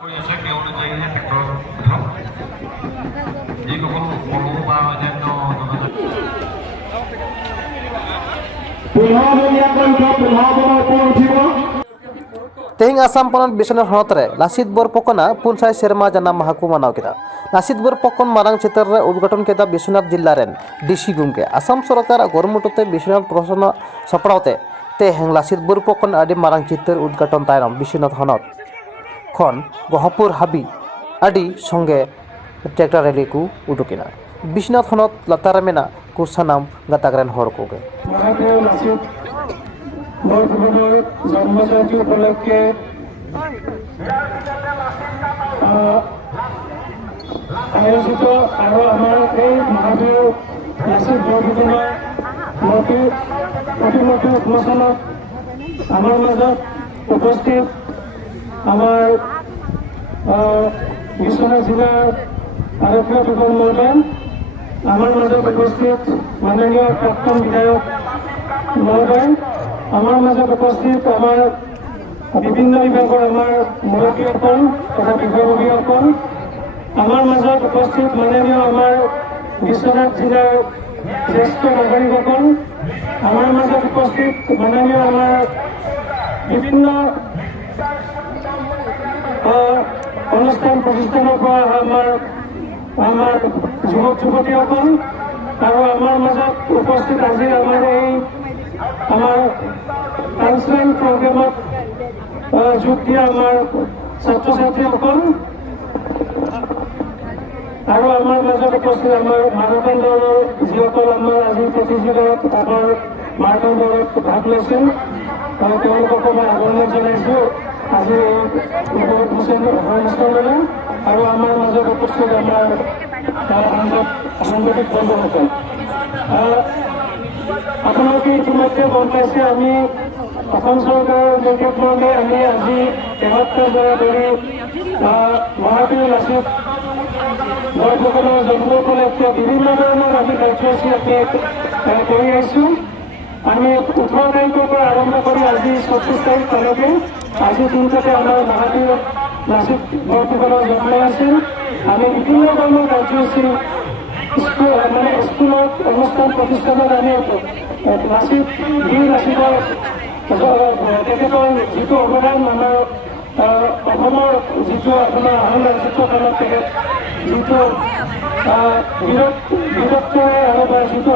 Tehing Asam Ponan Bisanar Hotre, Lasit Borpokona, Punsai Serma Jana Mahakuma kita. Lasit Borpokon Marang Citra Udgaton kita Bisanar Jilaren, Dishi Gungke, Asam Sorokar, Gormutote, Bisanar Prosona Sapraute, Teheng Lasit Borpokon Adi Marang Citra Udgaton Tairam, Bisanat Honot. Kon, Gohapur Habi, Adi Songe, Tractor Reliku, Udukina. Bisanat Honot, Lataramena, Kursanam, Gatagran Horkoge. জন্মজয়ন্তী উপলক্ষে আয়োজিত আৰু আমাৰ এই মহাবীৰ লাচিত বৰফুকনৰ প্ৰতিমূৰ্তি উন্মোচনত আমাৰ মাজত উপস্থিত আমাৰ বিশ্বনাথ জিলাৰ আৰক্ষী অধীক্ষক মহোদয়, আমাৰ মাজত উপস্থিত মাননীয় প্ৰাক্তন বিধায়ক মহোদয়, আমাৰ মাজত উপস্থিত আমাৰ বিভিন্ন বিভাগৰ আমাৰ মুৰব্বীসকল তথা বিষয়ববীয়াসকল, আমাৰ মাজত উপস্থিত মাননীয় আমাৰ বিশ্বনাথ জিলাৰ জ্যেষ্ঠ নাগৰিকসকল, আমাৰ মাজত উপস্থিত মাননীয় আমাৰ বিভিন্ন অনুষ্ঠান প্ৰতিষ্ঠানৰ পৰা আমাৰ যুৱক যুৱতীসকল আৰু আমাৰ মাজত উপস্থিত আজি আমাৰ এই আমাৰ কাউন্সেলিং প্ৰগ্ৰেমত যোগ দিয়া আমাৰ ছাত্ৰ ছাত্ৰীসকল আৰু আমাৰ মাজত উপস্থিত আমাৰ মাৰাথন দৌৰৰ যিসকল আমাৰ আজি প্ৰতিযোগিতাত আমাৰ মাৰাথন দৌৰত ভাগ লৈছিল আৰু তেওঁলোকক মই আদৰণি জনাইছোঁ আজি এই অনুষ্ঠানলৈ। আৰু আমাৰ মাজত উপস্থিত আমাৰ সাংবাদিক বন্ধুসকল, আপোনালোকে ইতিমধ্যে গম পাইছে আমি অসম চৰকাৰৰ নিৰ্দেশমৰ্মে আমি আজি ৭৩ বছৰ ধৰি মহাবীৰ লাচিত বৰফুকনৰ জন্ম উপলক্ষে বিভিন্ন ধৰণৰ আমি কাৰ্যসূচী আমি কৰি আহিছোঁ। আমি ১৮ তাৰিখৰ পৰা আৰম্ভ কৰি আজি ৩৬ তাৰিখলৈকে আজি দিনটোতে আমাৰ মহাবীৰ লাচিত বৰফুকনৰ জন্ম আছিল। আমি বিভিন্ন ধৰণৰ কাৰ্যসূচী স্কুলত অনুষ্ঠান প্ৰতিষ্ঠানত আমি লাচিত বীৰ লাচিতৰ তেখেতৰ যিটো অৱদান আমাৰ অসমৰ যিটো আপোনাৰ আহোম ৰাজত্বৰ কালত তেখেত যিটো বীৰত্বৰে আৰু যিটো